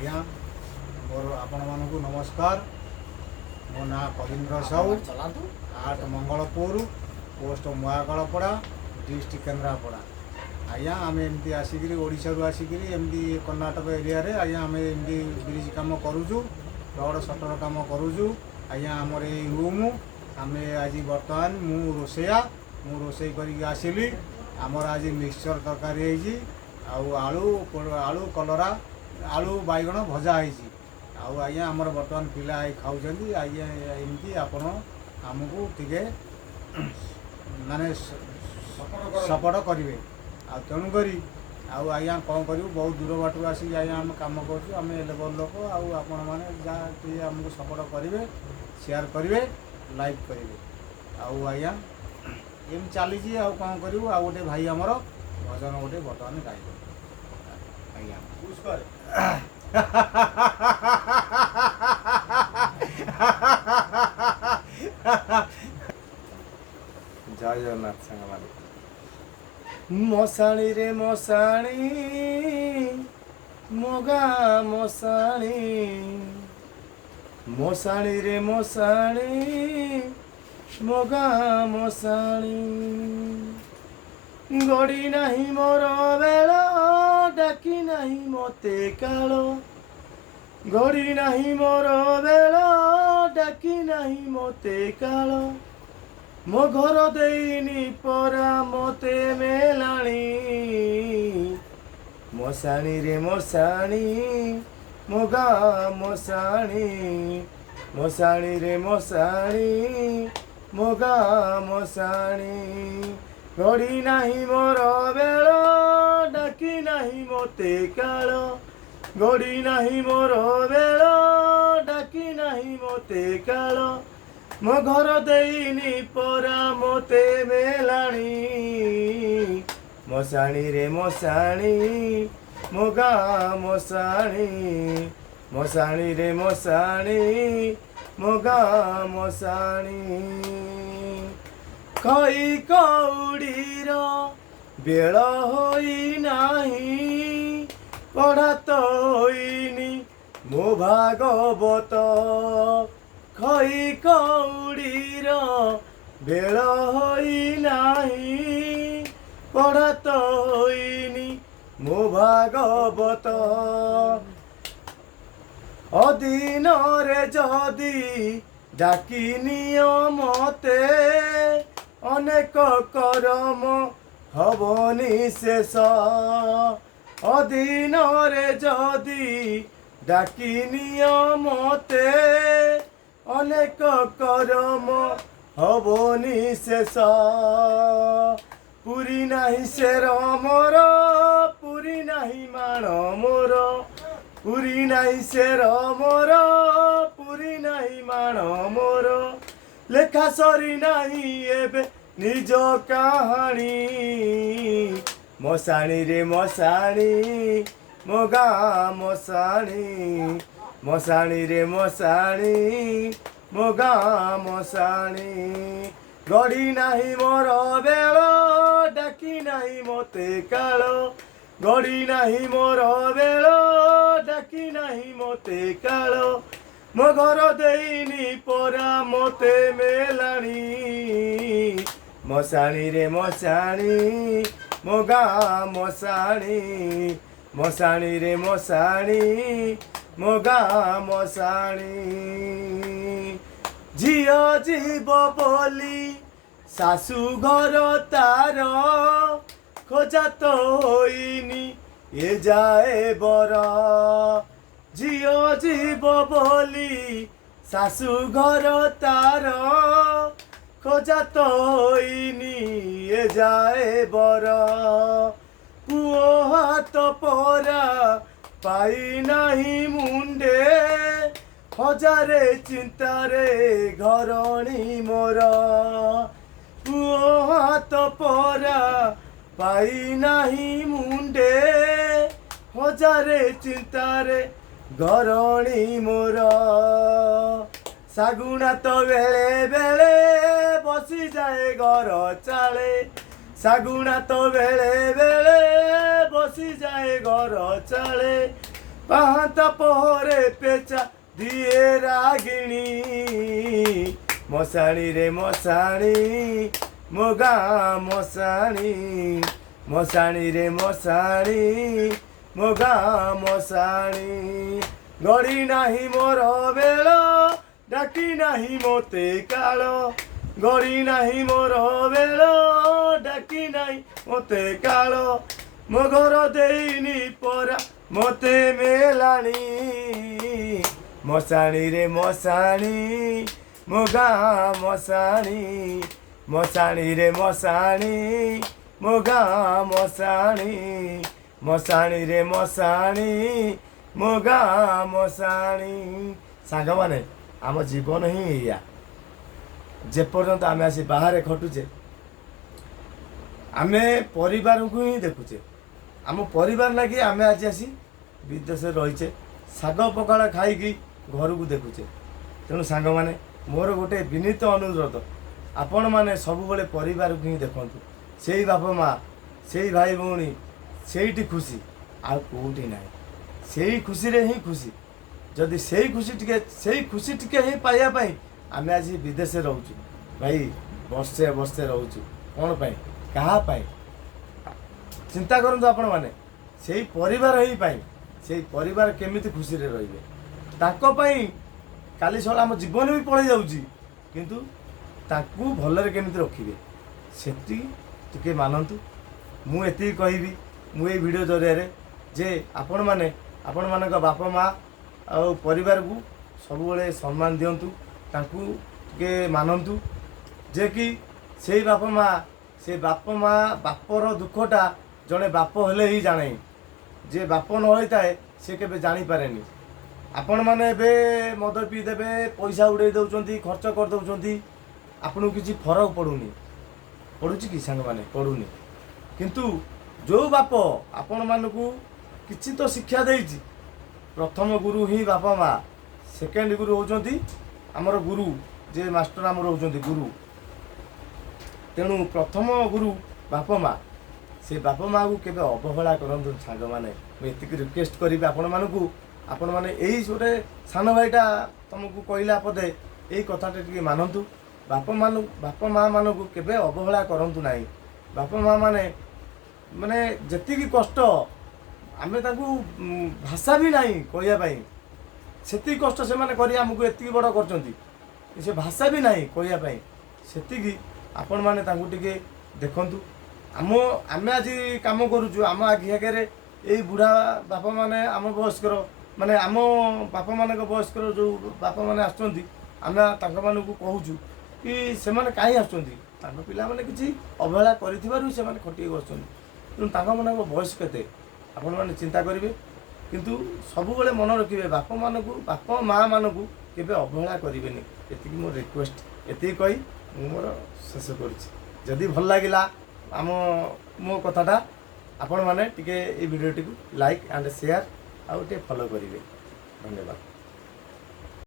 ଆଜ୍ଞା ମୋର ଆପଣମାନଙ୍କୁ ନମସ୍କାର। ମୋ ନାଁ Kabindra Sahu, at Mangalpur, post Mahakalpada, district Kendrapara. ଆଜ୍ଞା ଆମେ ଏମିତି ଆସିକିରି ଓଡ଼ିଶାରୁ ଆସିକିରି ଏମିତି କର୍ଣ୍ଣାଟକ ଏରିଆରେ ଆଜ୍ଞା ଆମେ ଏମିତି ବ୍ରିଜ୍ କାମ କରୁଛୁ, ରୋଡ଼ ସଟର କାମ କରୁଛୁ। ଆଜ୍ଞା ଆମର ଏଇ ରୁମ୍ ଆମେ ଆଜି ବର୍ତ୍ତମାନ ମୁଁ ରୋଷେଇ କରିକି ଆସିଲି। ଆମର ଆଜି ମିକ୍ସଚର ତରକାରୀ ହେଇଛି, ଆଉ ଆଳୁ କଲରା ଆଳୁ ବାଇଗଣ ଭଜା ହେଇଛି। ଆଉ ଆଜ୍ଞା ଆମର ବର୍ତ୍ତମାନ ପିଲା ଖାଉଛନ୍ତି। ଆଜ୍ଞା ଏମିତି ଆପଣ ଆମକୁ ଟିକେ ମାନେ ସପୋର୍ଟ କରିବେ। ଆଉ ତେଣୁକରି ଆଉ ଆଜ୍ଞା କ'ଣ କରିବୁ, ବହୁତ ଦୂର ବାଟରୁ ଆସିକି ଆଜ୍ଞା ଆମେ କାମ କରୁଛୁ, ଆମେ ଲେବର ଲୋକ। ଆଉ ଆପଣମାନେ ଯାହା ଟିକେ ଆମକୁ ସପୋର୍ଟ କରିବେ, ସେୟାର କରିବେ, ଲାଇକ୍ କରିବେ। ଆଉ ଆଜ୍ଞା ଏମିତି ଚାଲିଛି। ଆଉ କ'ଣ କରିବୁ, ଆଉ ଗୋଟେ ଭାଇ ଆମର ଭଜନ ଗୋଟେ ବର୍ତ୍ତମାନ ଗାଇବେ ଆଜ୍ଞା। ଜୟ ଜଗନ୍ନାଥ ସାଙ୍ଗମାନେ। ମଶାଣୀରେ ମଶାଣୀ ମଗା ମଶାଣୀ, ମଶାଣୀରେ ମଶାଣୀ ମଗା ମଶାଣୀ। ଗଡ଼ି ନାହିଁ ମୋର ବେଳ, ଡାକି ନାହିଁ ମତେ କାଳ। ଗଡ଼ି ନାହିଁ ମୋର ବେଳ, ଡାକି ନାହିଁ ମତେ କାଳ। ମୋ ଘର ଦେଇନି ପରା ମତେ ମେଲାଣି। ମଶାଣୀରେ ମଶାଣୀ ମଗା ମଶାଣୀ, ମଶାଣୀରେ ମଶାଣୀ ମଗା ମଶାଣୀ। ଗଡ଼ି ନାହିଁ ମୋର ବେଳ, ଡାକି ନାହିଁ ମତେ କାଳ। ଗଡ଼ି ନାହିଁ ମୋର ବେଳ, ଡାକି ନାହିଁ ମତେ କାଳ। ମୋ ଘର ଦେଇନି ପରା ମତେ ମେଲାଣି। ମଶାଣୀରେ ମଶାଣୀ ମଗା ମଶାଣୀ, ମଶାଣୀରେ ମଶାଣୀ ମଗା ମଶାଣୀ। ଖଇ କଉଡ଼ିର ବେଳ ହୋଇ ନାହିଁ, ପଢ଼ା ତ ହୋଇନି ମୋ ଭାଗବତ। ଖଇ କଉଡ଼ିର ବେଳ ହୋଇ ନାହିଁ, ପଢ଼ା ତ ହୋଇନି ମୋ ଭାଗବତ। ଅଦିନରେ ଯଦି ଡାକି ନିଅ ମତେ, ଅନେକ କରମ ହବନି ଶେଷ। ଅଦିନରେ ଯଦି ଡାକି ନିଅ ମତେ, ଅନେକ କରମ ହବନି ଶେଷ। ପୁରୀ ନାହିଁ ଶେର ମୋର, ପୁରୀ ନାହିଁ ମାଣ ମୋର। ପୁରୀ ନାହିଁ ଶେର ମୋର, ପୁରୀ ନାହିଁ ମାଣ ମୋର। ଲେଖା ସରି ନାହିଁ ଏବେ ନିଜ କାହାଣୀ। ମଶାଣୀରେ ମଶାଣୀ ମଗା ମଶାଣୀ, ମଶାଣୀରେ ମଶାଣୀ ମଗା ମଶାଣୀ। ଗଡ଼ି ନାହିଁ ମୋର ବେଳ, ଡାକି ନାହିଁ ମତେ କାଳ। ଗଡ଼ି ନାହିଁ ମୋର ବେଳ, ଡାକି ନାହିଁ ମତେ କାଳ। ମୋ ଘର ଦେଇନି ପରା ମତେ ମେଲାଣି। ମଶାଣୀରେ ମଶାଣୀ ମଗା ମଶାଣୀ, ମଶାଣୀରେ ମଶାଣୀ ମଗା ମଶାଣୀ। ଝିଅ ଯିବ ବୋଲି ଶାଶୁ ଘର ତାର, ଖୋଜା ତ ହୋଇନି ଏ ଯାଏ ବର। ଝିଅ ଯିବ ବୋଲି ଶାଶୁ ଘର ତାର, ଖୋଜା ତ ହୋଇନି ଏ ଯାଏ ବର। ପୁଅ ହାତ ପରା ପାଇ ନାହିଁ ମୁଣ୍ଡେ, ହଜାରେ ଚିନ୍ତାରେ ଘରଣୀ ମୋର। ପୁଅ ହାତ ପରା ପାଇ ନାହିଁ ମୁଣ୍ଡେ, ହଜାରେ ଚିନ୍ତାରେ ଘରଣୀ ମୋର। ଶାଗୁଣା ତ ବେଳେ ବେଳେ ବସିଯାଏ ଘର ଚାଳେ। ଶାଗୁଣା ତ ବେଳେ ବେଳେ ବସିଯାଏ ଘର ଚାଳେ। ପାହାନ୍ତା ପହରେ ପେଚା ଦିଏ ରାଗିଣୀ ମଶାଣୀରେ ମଶାଣୀ ମୋ ଗାଁ ମଶାଣୀ ମଶାଣୀରେ ମଶାଣୀ ମୋ ଗାଁ ମଶାଣୀ ଗଡ଼ି ନାହିଁ ମୋର ବେଳ ଡାକି ନାହିଁ ମୋତେ କାଳ ଗଡ଼ି ନାହିଁ ମୋର ବେଳ ଡାକି ନାହିଁ ମୋତେ କାଳ ମୋ ଘର ଦେଇନି ପରା ମୋତେ ମେଲାଣି ମଶାଣୀରେ ମଶାଣୀ ମୋ ଗାଁ ମଶାଣୀ ମଶାଣୀରେ ମଶାଣୀ ମୋ ଗାଁ ମଶାଣୀ ମଶାଣୀରେ ମଶାଣୀ ମୋ ଗାଁ ମଶାଣୀ। ସାଙ୍ଗମାନେ ଆମ ଜୀବନ ହିଁ ଏଇଆ। ଯେପର୍ଯ୍ୟନ୍ତ ଆମେ ଆସି ବାହାରେ ଖଟୁଛେ ଆମେ ପରିବାରକୁ ହିଁ ଦେଖୁଛେ। ଆମ ପରିବାର ଲାଗି ଆମେ ଆଜି ଆସି ବିଦେଶରେ ରହିଛେ ଶାଗ ପଖାଳ ଖାଇକି ଘରକୁ ଦେଖୁଛେ। ତେଣୁ ସାଙ୍ଗମାନେ ମୋର ଗୋଟେ ବିନୀତ ଅନୁରୋଧ, ଆପଣମାନେ ସବୁବେଳେ ପରିବାରକୁ ହିଁ ଦେଖନ୍ତୁ। ସେଇ ବାପା ମା ସେଇ ଭାଇ ଭଉଣୀ ସେଇଠି ଖୁସି, ଆଉ କେଉଁଠି ନାହିଁ। ସେଇ ଖୁସିରେ ହିଁ ଖୁସି। ଯଦି ସେଇ ଖୁସି ଟିକେ ହିଁ ପାଇବା ପାଇଁ ଆମେ ଆଜି ବିଦେଶରେ ରହୁଛୁ ଭାଇ, ବର୍ଷେ ରହୁଛୁ କ'ଣ ପାଇଁ, କାହା ପାଇଁ? ଚିନ୍ତା କରନ୍ତୁ ଆପଣମାନେ। ସେଇ ପରିବାର ହିଁ ପାଇଁ, ସେଇ ପରିବାର କେମିତି ଖୁସିରେ ରହିବେ ତାଙ୍କ ପାଇଁ। କାଲି ସକାଳେ ଆମ ଜୀବନ ବି ପଳେଇ ଯାଉଛି, କିନ୍ତୁ ତାଙ୍କୁ ଭଲରେ କେମିତି ରଖିବେ ସେତିକି ଟିକେ ମାନନ୍ତୁ। ମୁଁ ଏତିକି କହିବି ମୁଁ ଏଇ ଭିଡ଼ିଓ ଜରିଆରେ ଯେ ଆପଣମାନେ ଆପଣମାନଙ୍କ ବାପା ମା ଆଉ ପରିବାରକୁ ସବୁବେଳେ ସମ୍ମାନ ଦିଅନ୍ତୁ, ତାଙ୍କୁ ଟିକେ ମାନନ୍ତୁ। ଯେ କି ସେଇ ବାପର ଦୁଃଖଟା ଜଣେ ବାପ ହେଲେ ହିଁ ଜାଣେ, ଯେ ବାପ ନ ହୋଇଥାଏ ସେ କେବେ ଜାଣିପାରେନି। ଆପଣମାନେ ଏବେ ମଦ ପିଇ ଦେବେ, ପଇସା ଉଡ଼େଇ ଦେଉଛନ୍ତି, ଖର୍ଚ୍ଚ କରିଦେଉଛନ୍ତି, ଆପଣଙ୍କୁ କିଛି ଫରକ ପଡ଼ୁଛି କି ସାଙ୍ଗମାନେ? ପଡ଼ୁନି। କିନ୍ତୁ ଯେଉଁ ବାପ ଆପଣମାନଙ୍କୁ କିଛି ତ ଶିକ୍ଷା ଦେଇଛି, ପ୍ରଥମ ଗୁରୁ ହିଁ ବାପା ମା, ସେକେଣ୍ଡ ଗୁରୁ ହେଉଛନ୍ତି ଆମର ଗୁରୁ, ଯେ ମାଷ୍ଟର ଆମର ହେଉଛନ୍ତି ଗୁରୁ। ତେଣୁ ପ୍ରଥମ ଗୁରୁ ବାପା ମା। ସେ ବାପା ମାଆକୁ କେବେ ଅବହେଳା କରନ୍ତୁ ସାଙ୍ଗମାନେ। ମୁଁ ଏତିକି ରିକ୍ୱେଷ୍ଟ କରିବି ଆପଣମାନଙ୍କୁ। ଆପଣମାନେ ଏଇ ଗୋଟେ ସାନ ଭାଇଟା ତୁମକୁ କହିଲା ପଦେ ଏଇ କଥାଟା ଟିକେ ମାନନ୍ତୁ। ବାପା ମା ମାନଙ୍କୁ କେବେ ଅବହେଳା କରନ୍ତୁ ନାହିଁ। ବାପା ମା ମାନେ ଯେତିକି କଷ୍ଟ ଆମେ ତାଙ୍କୁ ଭାଷା ବି ନାହିଁ କହିବା ପାଇଁ, ସେତିକି କଷ୍ଟ ସେମାନେ କରି ଆମକୁ ଏତିକି ବଡ଼ କରିଛନ୍ତି, ସେ ଭାଷା ବି ନାହିଁ କହିବା ପାଇଁ। ସେତିକି ଆପଣମାନେ ତାଙ୍କୁ ଟିକେ ଦେଖନ୍ତୁ। ଆମେ ଆଜି କାମ କରୁଛୁ, ଆମ ଆଖି ଆଗରେ ଏଇ ବୁଢ଼ା ବାପାମାନେ ଆମ ବୟସ୍କର ମାନେ ଆମ ବାପାମାନଙ୍କ ବୟସ୍କର ଯେଉଁ ବାପାମାନେ ଆସୁଛନ୍ତି, ଆମେ ତାଙ୍କମାନଙ୍କୁ କହୁଛୁ କି ସେମାନେ କାହିଁ ଆସୁଛନ୍ତି, ତାଙ୍କ ପିଲାମାନେ କିଛି ଅବହେଳା କରିଥିବାରୁ ସେମାନେ ଖଟିକି ବସୁଛନ୍ତି। ତେଣୁ ତାଙ୍କମାନଙ୍କ ବୟସ କେତେ ଆପଣମାନେ ଚିନ୍ତା କରିବେ। କିନ୍ତୁ ସବୁବେଳେ ମନେ ରଖିବେ ବାପା ମା ମାନଙ୍କୁ କେବେ ଅବହେଳା କରିବେନି। ଏତିକି ମୋର ରିକ୍ୱେଷ୍ଟ। ଏତିକି କହି ମୁଁ ମୋର ଶେଷ କରୁଛି। ଯଦି ଭଲ ଲାଗିଲା ମୋ କଥାଟା, ଆପଣମାନେ ଟିକେ ଏଇ ଭିଡ଼ିଓଟିକୁ ଲାଇକ୍ ଆଣ୍ଡ ସେୟାର ଆଉ ଟିକେ ଫଲୋ କରିବେ। ଧନ୍ୟବାଦ।